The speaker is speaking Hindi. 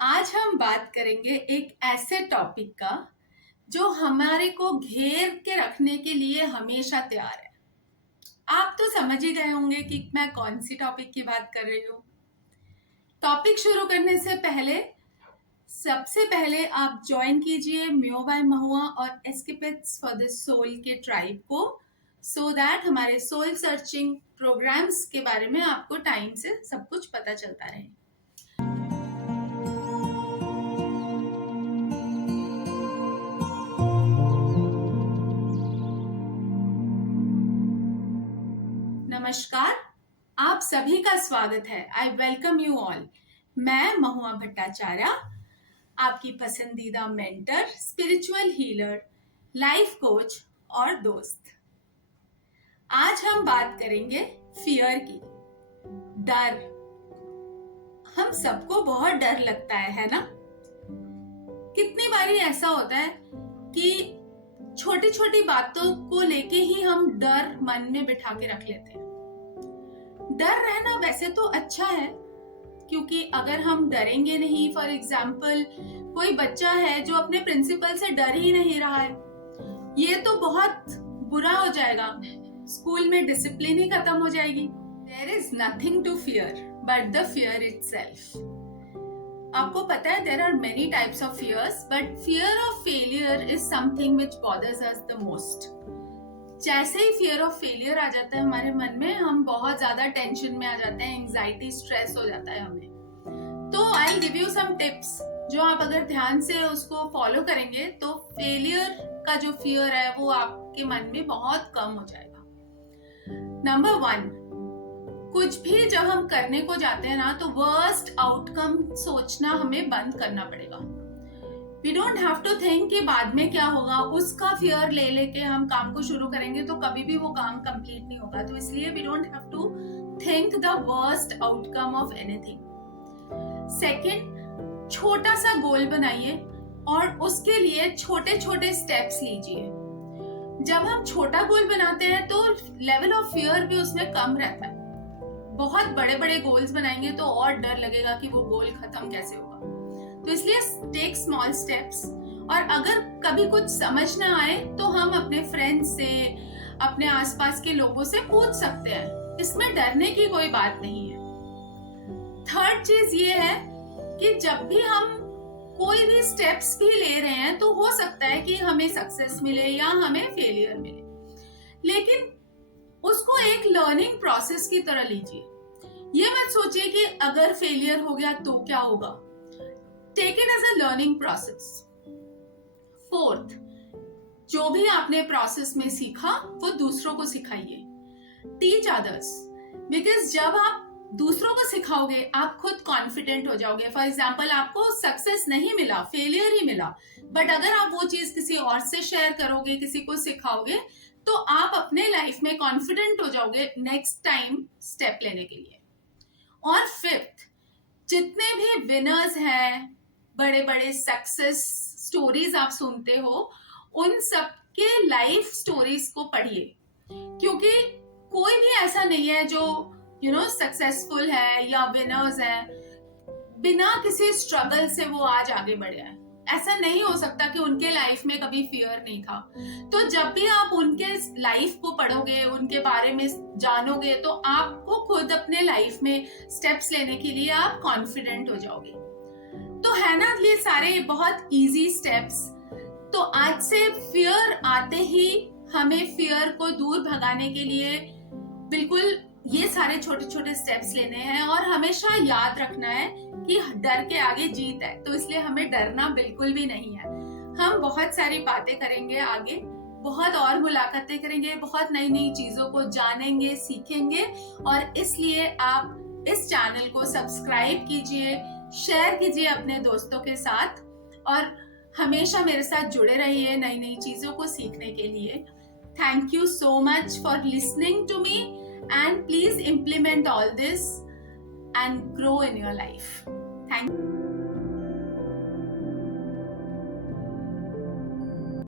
आज हम बात करेंगे एक ऐसे टॉपिक का जो हमारे को घेर के रखने के लिए हमेशा तैयार है। आप तो समझ ही गए होंगे कि मैं कौन सी टॉपिक की बात कर रही हूँ। टॉपिक शुरू करने से पहले सबसे पहले आप ज्वाइन कीजिए म्यो बाय महुआ और एस्केपिट्स फॉर द सोल के ट्राइब को, सो दैट हमारे सोल सर्चिंग प्रोग्राम्स के बारे में आपको टाइम से सब कुछ पता चलता रहे। नमस्कार, आप सभी का स्वागत है। I welcome you all. मैं महुआ भट्टाचार्य, आपकी पसंदीदा mentor, spiritual healer, life coach और दोस्त। आज हम बात करेंगे फियर की। डर। हम सबको बहुत डर लगता है ना? कितनी बारी ऐसा होता है कि छोटी छोटी बातों को लेके ही हम डर मन में बिठा के रख लेते हैं। डर रहना वैसे तो अच्छा है, क्योंकि अगर हम डरेंगे नहीं, फॉर एग्जाम्पल कोई बच्चा है जो अपने प्रिंसिपल से डर ही नहीं रहा है, ये तो बहुत बुरा हो जाएगा। स्कूल में डिसिप्लिन ही खत्म हो जाएगी। There is nothing to fear but the fear itself. आपको पता है there are many types of fears, but fear of failure is something which bothers us the most. जैसे ही फियर ऑफ फेलियर आ जाता है हमारे मन में, हम बहुत ज्यादा टेंशन में आ जाते हैं, एंजाइटी, स्ट्रेस हो जाता है हमें। तो I give you some tips जो आप अगर ध्यान से उसको फॉलो करेंगे तो फेलियर का जो फियर है वो आपके मन में बहुत कम हो जाएगा। नंबर 1, कुछ भी जब हम करने को जाते हैं ना, तो वर्स्ट आउटकम सोचना हमें बंद करना पड़ेगा। We don't have to think कि बाद में क्या होगा, उसका फियर ले लेके हम काम को शुरू करेंगे तो कभी भी वो काम कंप्लीट नहीं होगा। तो इसलिए we don't have to think the worst outcome of anything. Second, छोटा सा गोल बनाइए और उसके लिए छोटे छोटे स्टेप्स लीजिए। जब हम छोटा गोल बनाते हैं तो लेवल ऑफ फियर भी उसमें कम रहता है। बहुत बड़े बड़े गोल्स बनाएंगे तो और डर लगेगा कि वो गोल खत्म कैसे होगा। तो इसलिए टेक स्मॉल स्टेप्स। और अगर कभी कुछ समझ ना आए तो हम अपने फ्रेंड्स से, अपने आसपास के लोगों से पूछ सकते हैं। इसमें डरने की कोई बात नहीं है। थर्ड चीज ये है कि जब भी हम कोई भी स्टेप्स भी ले रहे हैं तो हो सकता है कि हमें सक्सेस मिले या हमें फेलियर मिले, लेकिन उसको एक लर्निंग प्रोसेस की तरह लीजिए। ये मत सोचिए कि अगर फेलियर हो गया तो क्या होगा। Take it as a learning process. Fourth, जो भी आपने प्रोसेस में सीखा वो दूसरों को सिखाइए। टीच अदर्स, बिकॉज जब आप दूसरों को सिखाओगे आप खुद कॉन्फिडेंट हो जाओगे। फॉर एग्जाम्पल, आपको सक्सेस नहीं मिला, फेलियर ही मिला, बट अगर आप वो चीज किसी और से शेयर करोगे, किसी को सिखाओगे, तो आप अपने लाइफ में कॉन्फिडेंट हो जाओगे नेक्स्ट टाइम स्टेप लेने के लिए। और फिफ्थ, जितने भी विनर्स हैं, बड़े बड़े सक्सेस स्टोरीज आप सुनते हो, उन सबके लाइफ स्टोरीज को पढ़िए, क्योंकि कोई भी ऐसा नहीं है जो सक्सेसफुल है या विनर्स है बिना किसी स्ट्रगल से वो आज आगे बढ़े हैं। ऐसा नहीं हो सकता कि उनके लाइफ में कभी फियर नहीं था। तो जब भी आप उनके लाइफ को पढ़ोगे, उनके बारे में जानोगे, तो आपको खुद अपने लाइफ में स्टेप्स लेने के लिए आप कॉन्फिडेंट हो जाओगे। तो है ना, ये सारे बहुत इजी स्टेप्स। तो आज से फियर आते ही हमें फियर को दूर भगाने के लिए बिल्कुल ये सारे छोटे छोटे स्टेप्स लेने हैं, और हमेशा याद रखना है कि डर के आगे जीत है। तो इसलिए हमें डरना बिल्कुल भी नहीं है। हम बहुत सारी बातें करेंगे आगे, बहुत और मुलाकातें करेंगे, बहुत नई नई चीजों को जानेंगे, सीखेंगे। और इसलिए आप इस चैनल को सब्सक्राइब कीजिए, शेयर कीजिए अपने दोस्तों के साथ, और हमेशा मेरे साथ जुड़े रहिए नई नई चीजों को सीखने के लिए। Thank you so much for listening to me, and please implement all this and grow in your life. Thank you.